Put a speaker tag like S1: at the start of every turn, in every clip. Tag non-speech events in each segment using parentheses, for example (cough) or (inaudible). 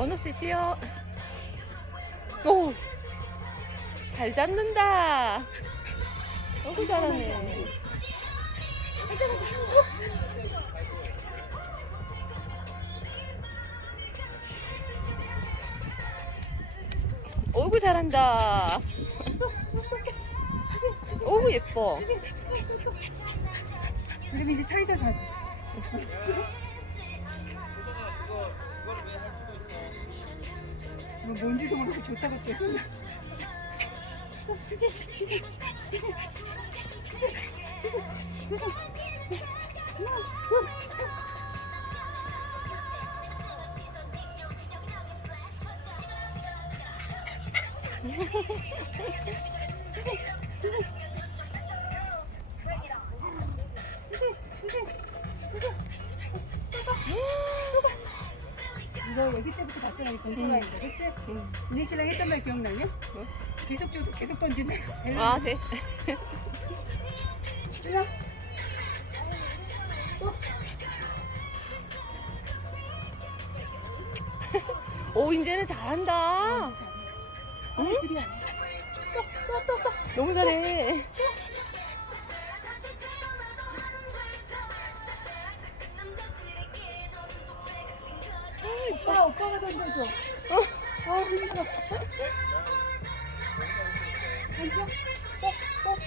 S1: 원 없이 뛰어. 오! 잘 잡는다. 너무 잘하네. 어이구 잘한다. 어우 예뻐.
S2: 그러면 이제 차에서 자지. 뭔지도 모르고 좋다고 계속. 얘기 때부터 봤잖아 이 공포라인데 그치? 은희 씨랑 했던 말 기억나냐? 뭐? 계속 줘도 계속 던지네
S1: 아, 쟤.
S2: 일로
S1: 오, 이제는 잘한다.
S2: 응? 둘이 아니야
S1: 너무 잘해.
S2: 오빠 오빠가 던져줘
S1: 어.
S2: 아 힘들어 던져 꼭 꼭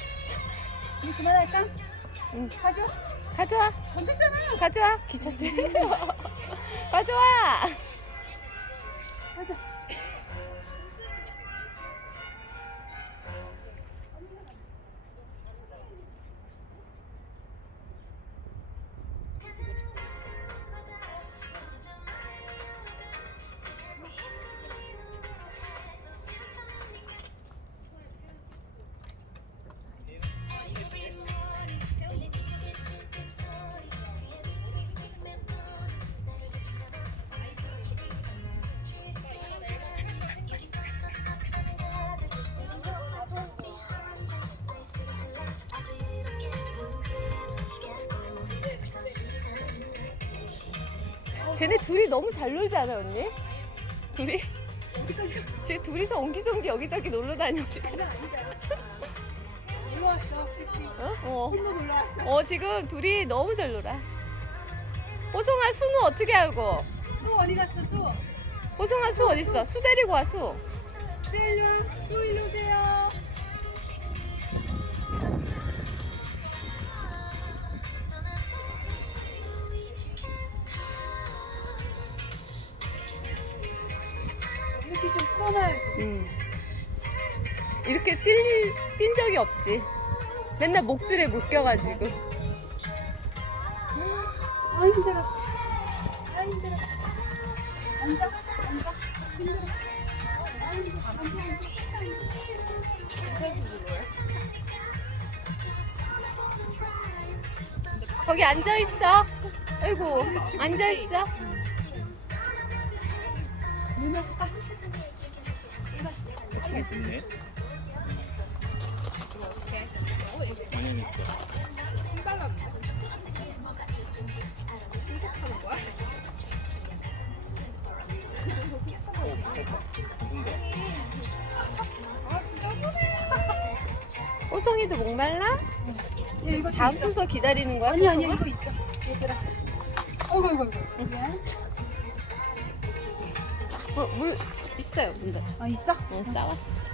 S2: 우리 그만할까?
S1: 응.
S2: 가져
S1: 가져와.
S2: 던졌잖아
S1: 가져와. 귀찮대. 가져와. (laughs)
S2: 가져
S1: 쟤네 둘이 너무 잘 놀지 않아 언니? 둘이? 지금 둘이서 옹기종기 여기저기 놀러.
S2: 장난 아니잖아 놀러 왔어 그치?
S1: 어? 어.
S2: 놀러 왔어
S1: 어 지금 둘이 너무 잘 놀아. 호송아 수는 어떻게 알고?
S2: 수 어디 갔어 수?
S1: 호송아 수 어딨어? 수 데리고 와 수.
S2: 수 일로 와. 수 일로 오세요 이렇게 좀 풀어놔야지
S1: 음. 이렇게 뛸, 뛴 적이 없지. 맨날 목줄에 묶여가지고.
S2: 아 힘들어 아 힘들어 앉아 앉아 힘들어 아 힘들어
S1: 거기 앉아 있어. 아이고 앉아 있어.
S2: 물 마실까?
S1: 호송이도 목말라?
S2: 야, 이거
S1: 다음 순서 기다리는 거야?
S2: 아니 아니 이거 있어 얘들아 어이구 어이구 미안
S1: 어, 물 있어요. 물.
S2: 아 있어?
S1: 응, 싸왔어.